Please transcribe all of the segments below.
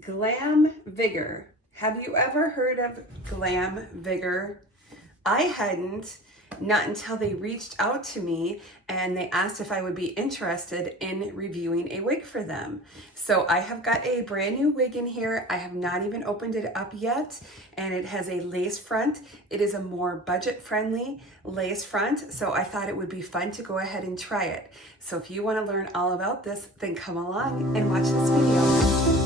Glamvigor. Have you ever heard of Glamvigor? I hadn't, not until they reached out to me and they asked if I would be interested in reviewing a wig for them. So I have got a brand new wig in here. I have not even opened it up yet, and it has a lace front. It is a more budget-friendly lace front, so I thought it would be fun to go ahead and try it. So if you want to learn all about this, then come along and watch this video.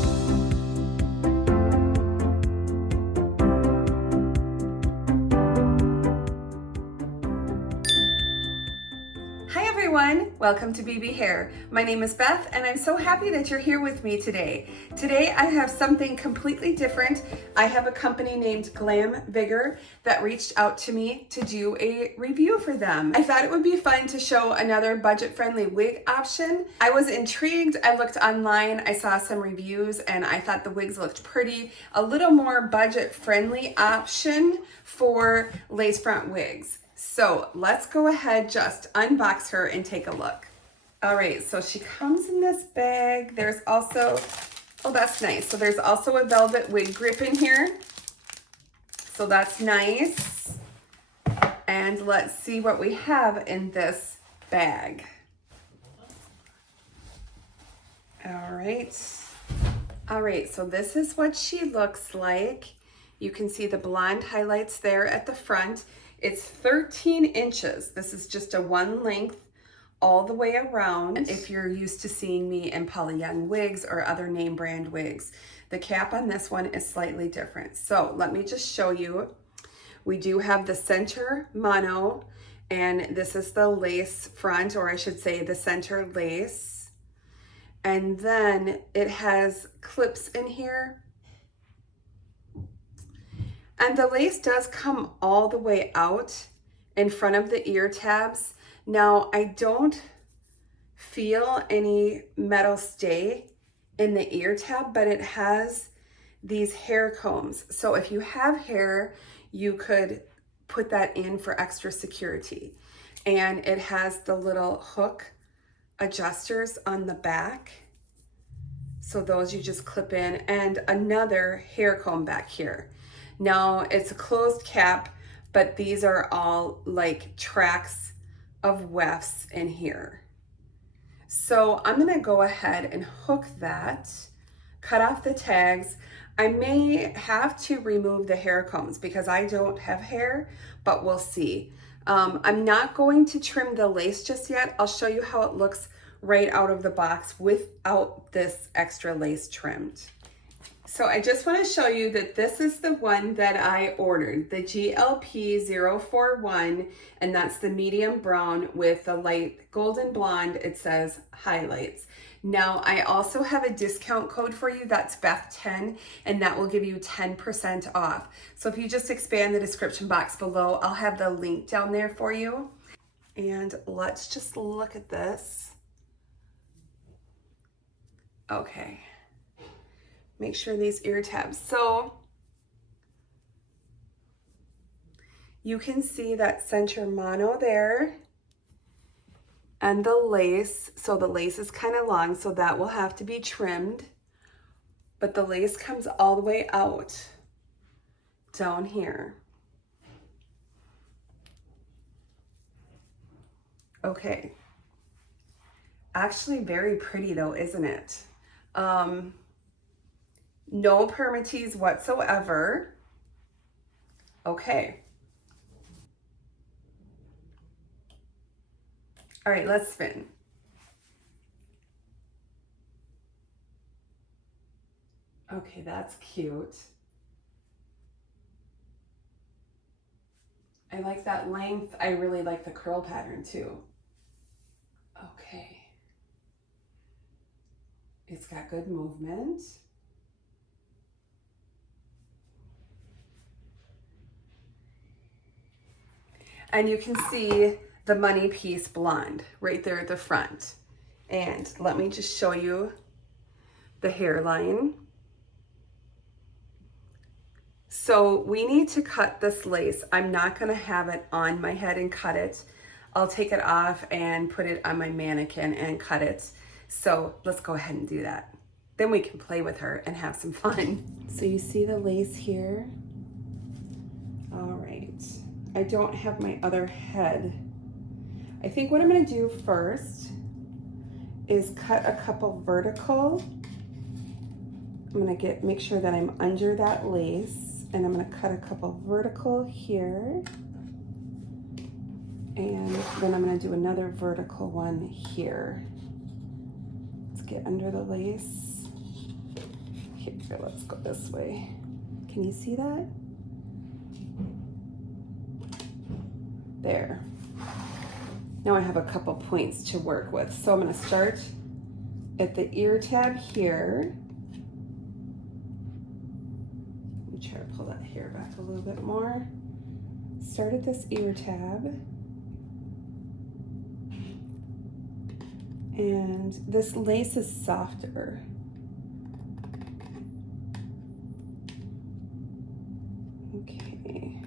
Welcome to BB Hair. My name is Beth and I'm so happy that you're here with me today. Today I have something completely different. I have a company named Glamvigor that reached out to me to do a review for them. I thought it would be fun to show another budget-friendly wig option. I was intrigued. I looked online, I saw some reviews, and I thought the wigs looked pretty. A little more budget-friendly option for lace front wigs. So let's go ahead, just unbox her and take a look. All right, so she comes in this bag. There's also, oh, that's nice. So there's also a velvet wig grip in here. So that's nice. And let's see what we have in this bag. All right. All right, so this is what she looks like. You can see the blonde highlights there at the front. It's 13 inches. This is just a one length all the way around. If you're used to seeing me in Paula Young wigs or other name brand wigs, the cap on this one is slightly different. So let me just show you. We do have the center mono, and this is the lace front, or I should say the center lace. And then it has clips in here. And the lace does come all the way out in front of the ear tabs. Now, I don't feel any metal stay in the ear tab, but it has these hair combs. So if you have hair, you could put that in for extra security. And it has the little hook adjusters on the back. So those you just clip in, and another hair comb back here. Now, it's a closed cap, but these are all like tracks of wefts in here. So I'm gonna go ahead and hook that, cut off the tags. I may have to remove the hair combs because I don't have hair, but we'll see. I'm not going to trim the lace just yet. I'll show you how it looks right out of the box without this extra lace trimmed. So I just want to show you that this is the one that I ordered, the glp041, and that's the medium brown with the light golden blonde. It says highlights. Now I also have a discount code for you, that's BETH'S, and that will give you 10% off. So if you just expand the description box below, I'll have the link down there for you. And let's just look at this. Okay. Make sure these ear tabs. So you can see that center mono there and the lace. So the lace is kind of long, so that will have to be trimmed. But the lace comes all the way out down here. Okay. Actually very pretty though, isn't it? No permatease whatsoever. Okay. All right, let's spin. Okay, that's cute. I like that length. I really like the curl pattern too. Okay. It's got good movement. And you can see the money piece blonde right there at the front. And let me just show you the hairline. So we need to cut this lace. I'm not gonna have it on my head and cut it. I'll take it off and put it on my mannequin and cut it. So let's go ahead and do that. then we can play with her and have some fun. So you see the lace here? All right, I don't have my other head. I think what I'm gonna do first is cut a couple vertical. I'm gonna make sure that I'm under that lace, and I'm gonna cut a couple vertical here. And then I'm gonna do another vertical one here. Let's get under the lace. Here, let's go this way. Can you see that? There. Now I have a couple points to work with. So I'm gonna start at the ear tab here. Let me try to pull that hair back a little bit more. Start at this ear tab. And this lace is softer. Okay.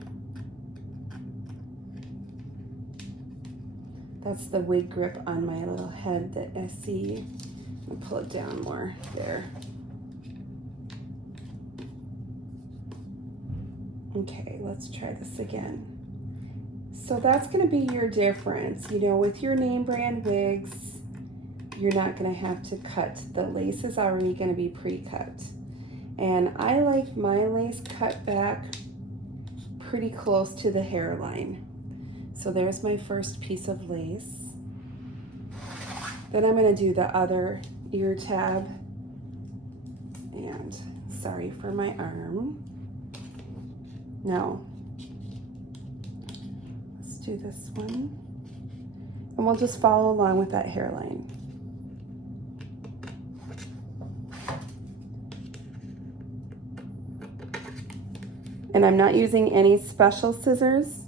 That's the wig grip on my little head that I see. I'll pull it down more there. Okay, let's try this again. So that's gonna be your difference. You know, with your name brand wigs, you're not gonna have to cut. The lace is already gonna be pre-cut. And I like my lace cut back pretty close to the hairline. So there's my first piece of lace. Then I'm gonna do the other ear tab. And sorry for my arm. No. Let's do this one. And we'll just follow along with that hairline. And I'm not using any special scissors.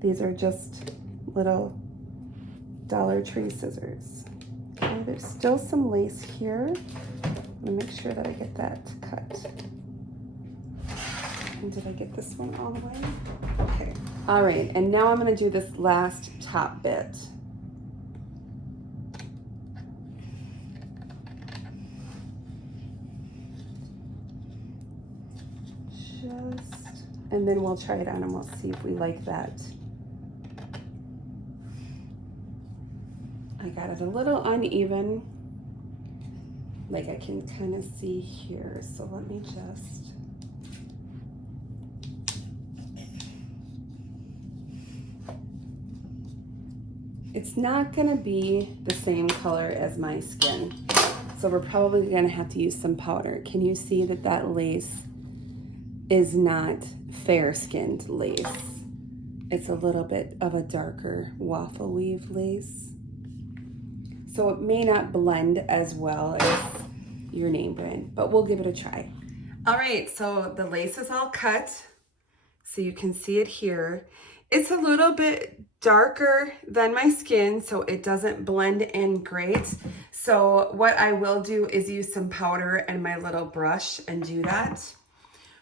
These are just little Dollar Tree scissors. Okay, there's still some lace here. I'm gonna make sure that I get that cut. And did I get this one all the way? Okay. All right, and now I'm gonna do this last top bit. And then we'll try it on and we'll see if we like that. I got it a little uneven, like I can kind of see here. So let me just, it's not gonna be the same color as my skin. So we're probably gonna have to use some powder. Can you see that that lace is not fair-skinned lace? It's a little bit of a darker waffle weave lace. So it may not blend as well as your name brand, but we'll give it a try. All right, so the lace is all cut. So you can see it here. It's a little bit darker than my skin, so it doesn't blend in great. So what I will do is use some powder and my little brush and do that.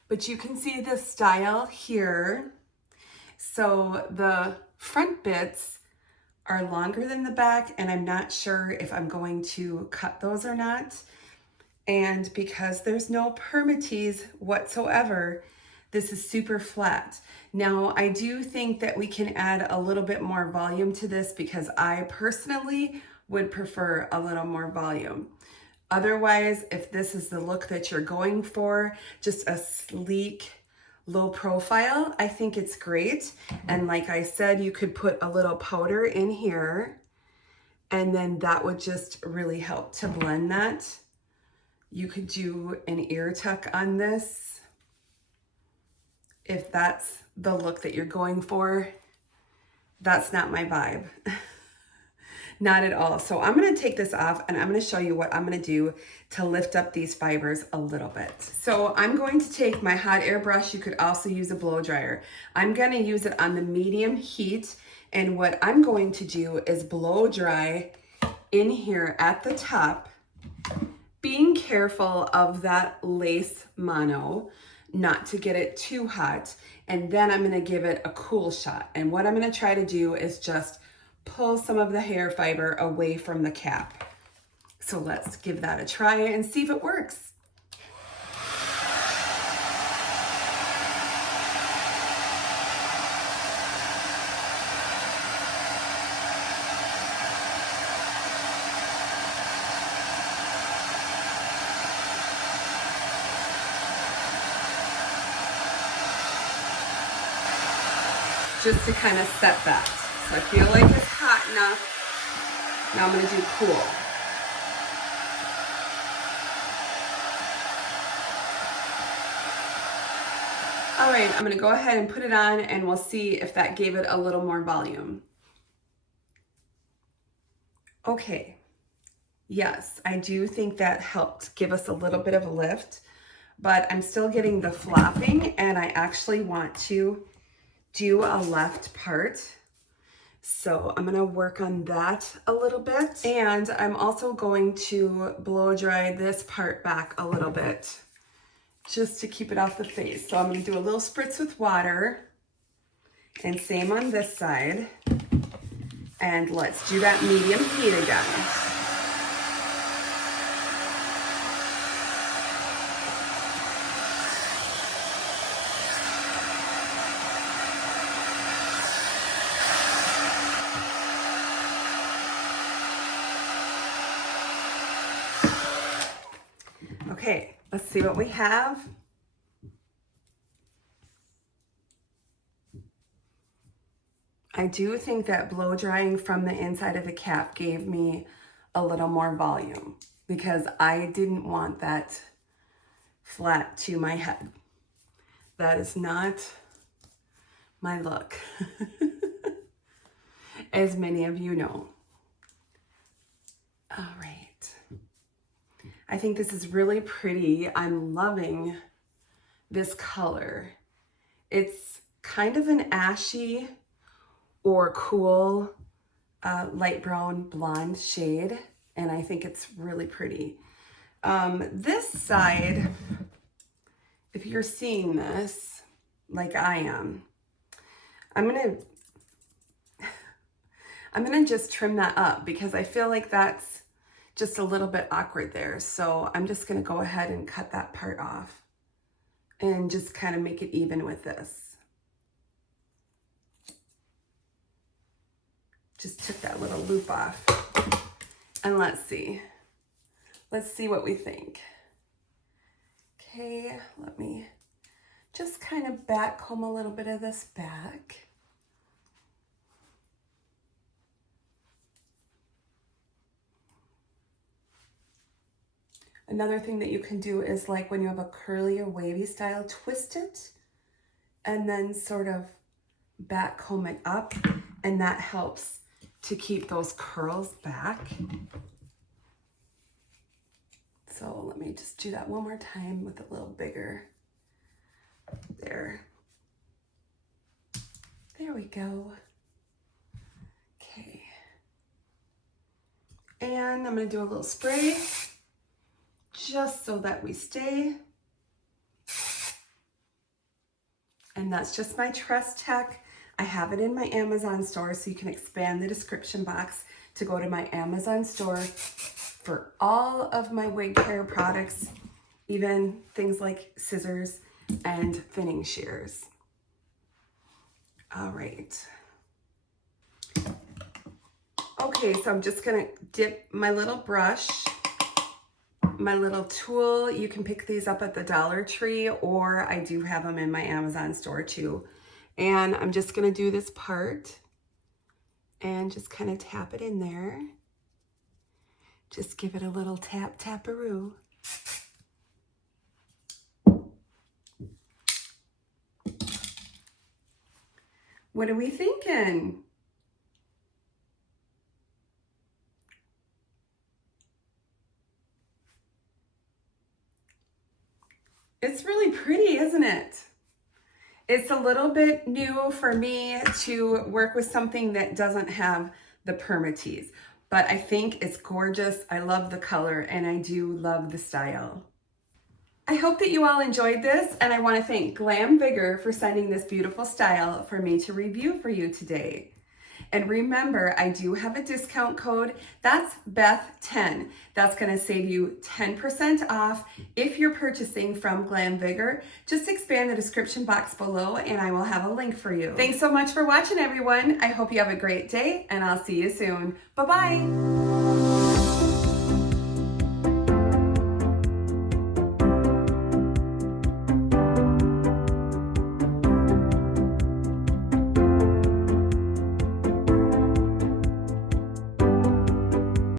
But you can see the style here. So the front bits are longer than the back, and I'm not sure if I'm going to cut those or not. And because there's no permatease whatsoever, this is super flat. Now, I do think that we can add a little bit more volume to this because I personally would prefer a little more volume. Otherwise, if this is the look that you're going for, just a sleek, low profile, I think it's great. And like I said, you could put a little powder in here, and then that would just really help to blend that. You could do an ear tuck on this if that's the look that you're going for. That's not my vibe. Not at all. So I'm going to take this off and I'm going to show you what I'm going to do to lift up these fibers a little bit. So I'm going to take my hot air brush. You could also use a blow dryer. I'm going to use it on the medium heat. And what I'm going to do is blow dry in here at the top, being careful of that lace mono, not to get it too hot. And then I'm going to give it a cool shot. And what I'm going to try to do is just pull some of the hair fiber away from the cap. So let's give that a try and see if it works. Just to kind of set that. So I feel like it's hot enough. Now I'm going to do cool. All right, I'm going to go ahead and put it on and we'll see if that gave it a little more volume. Okay. Yes, I do think that helped give us a little bit of a lift, but I'm still getting the flopping and I actually want to do a left part. So I'm gonna work on that a little bit. And I'm also going to blow dry this part back a little bit just to keep it off the face. So I'm gonna do a little spritz with water and same on this side. And let's do that medium heat again. Okay, let's see what we have. I do think that blow drying from the inside of the cap gave me a little more volume because I didn't want that flat to my head. That is not my look, as many of you know. All right. I think this is really pretty. I'm loving this color. It's kind of an ashy or cool light brown blonde shade, and I think it's really pretty. This side, if you're seeing this like I am, I'm gonna just trim that up because I feel like that's just a little bit awkward there. So I'm just gonna go ahead and cut that part off and just kind of make it even with this. Just took that little loop off. And let's see what we think. Okay, let me just kind of back comb a little bit of this back. Another thing that you can do is like when you have a curly or wavy style, twist it and then sort of back comb it up, and that helps to keep those curls back. So let me just do that one more time with a little bigger. There we go. Okay. And I'm gonna do a little spray just so that we stay. And that's just my Trust Tech. I have it in my Amazon store, so you can expand the description box to go to my Amazon store for all of my wig care products, even things like scissors and thinning shears. All right. Okay, so I'm just gonna dip my little brush, my little tool. You can pick these up at the Dollar Tree, or I do have them in my Amazon store too. And I'm just gonna do this part and just kind of tap it in there. Just give it a little tap, taparoo. What are we thinking? It's really pretty, isn't it? It's a little bit new for me to work with something that doesn't have the permatease, but I think it's gorgeous. I love the color and I do love the style. I hope that you all enjoyed this, and I want to thank Glamvigor for sending this beautiful style for me to review for you today. And remember, I do have a discount code. That's BETH10. That's going to save you 10% off if you're purchasing from Glamvigor. Just expand the description box below and I will have a link for you. Thanks so much for watching, everyone. I hope you have a great day and I'll see you soon. Bye-bye.